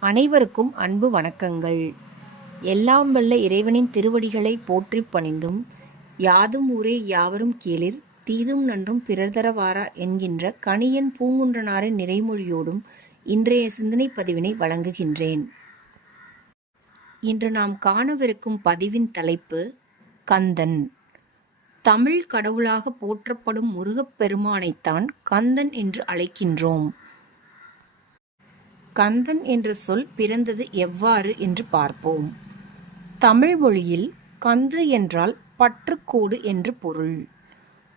அனைவருக்கும் அன்பு வணக்கங்கள். எல்லாம் வல்ல இறைவனின் திருவடிகளை போற்றி பணிந்தும் யாதும் ஊரே யாவரும் கேளிர் தீதும் நன்றும் பிறர்தரவாரா என்கின்ற கணியன் பூங்குன்றனாரின் நிறைமொழியோடும் இன்றைய சிந்தனை பதிவினை வழங்குகின்றேன். இன்று நாம் காணவிருக்கும் பதிவின் தலைப்பு கந்தன். தமிழ் கடவுளாக போற்றப்படும் முருகப்பெருமானைத்தான் கந்தன் என்று அழைக்கின்றோம். கந்தன் என்ற சொல் பிறந்தது எவ்வாறு என்று பார்ப்போம். தமிழ் மொழியில் கந்து என்றால் பற்றுக்கூடு என்று பொருள்.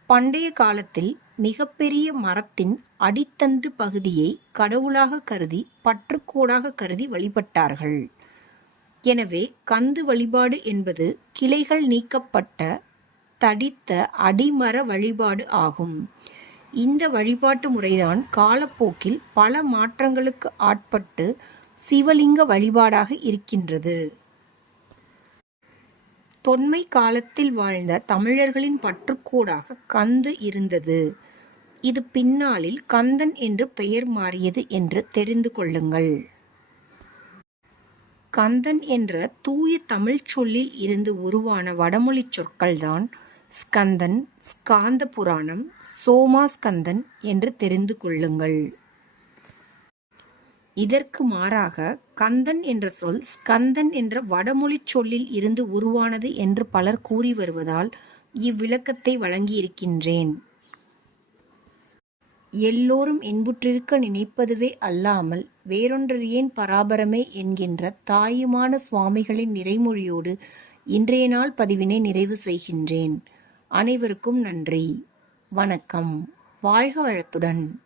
பண்டைய காலத்தில் மிகப்பெரிய மரத்தின் அடித்தண்டு பகுதியை கடவுளாக கருதி பற்றுக்கூடாக கருதி வழிபட்டார்கள். எனவே கந்து வழிபாடு என்பது கிளைகள் நீக்கப்பட்ட தடித்த அடிமர வழிபாடு ஆகும். இந்த வழிபாட்டு முறைதான் காலப்போக்கில் பல மாற்றங்களுக்கு ஆட்பட்டு சிவலிங்க வழிபாடாக இருக்கின்றது. தொன்மை காலத்தில் வாழ்ந்த தமிழர்களின் பற்றுக்கூடாக கந்து இருந்தது. இது பின்னாளில் கந்தன் என்று பெயர் மாறியது என்று தெரிந்து கொள்ளுங்கள். கந்தன் என்ற தூய தமிழ்ச் சொல்லில் இருந்து உருவான வடமொழிச் சொற்கள்தான் ஸ்கந்தன் ஸ்காந்த புராணம் சோமாஸ்கந்தன் என்று தெரிந்து கொள்ளுங்கள். இதற்கு மாறாக கந்தன் என்ற சொல் ஸ்கந்தன் என்ற வடமொழிச் சொல்லில் இருந்து உருவானது என்று பலர் கூறி வருவதால் இவ்விளக்கத்தை வழங்கியிருக்கின்றேன். எல்லோரும் இன்புற்றிருக்க நினைப்பதுவே அல்லாமல் வேறொன்றறியேன் பராபரமே என்கின்ற தாயுமான சுவாமிகளின் நிறைமொழியோடு இன்றைய நாள் பதிவினை நிறைவு செய்கின்றேன். அனைவருக்கும் நன்றி. வணக்கம். வாழ்க வளத்துடன்.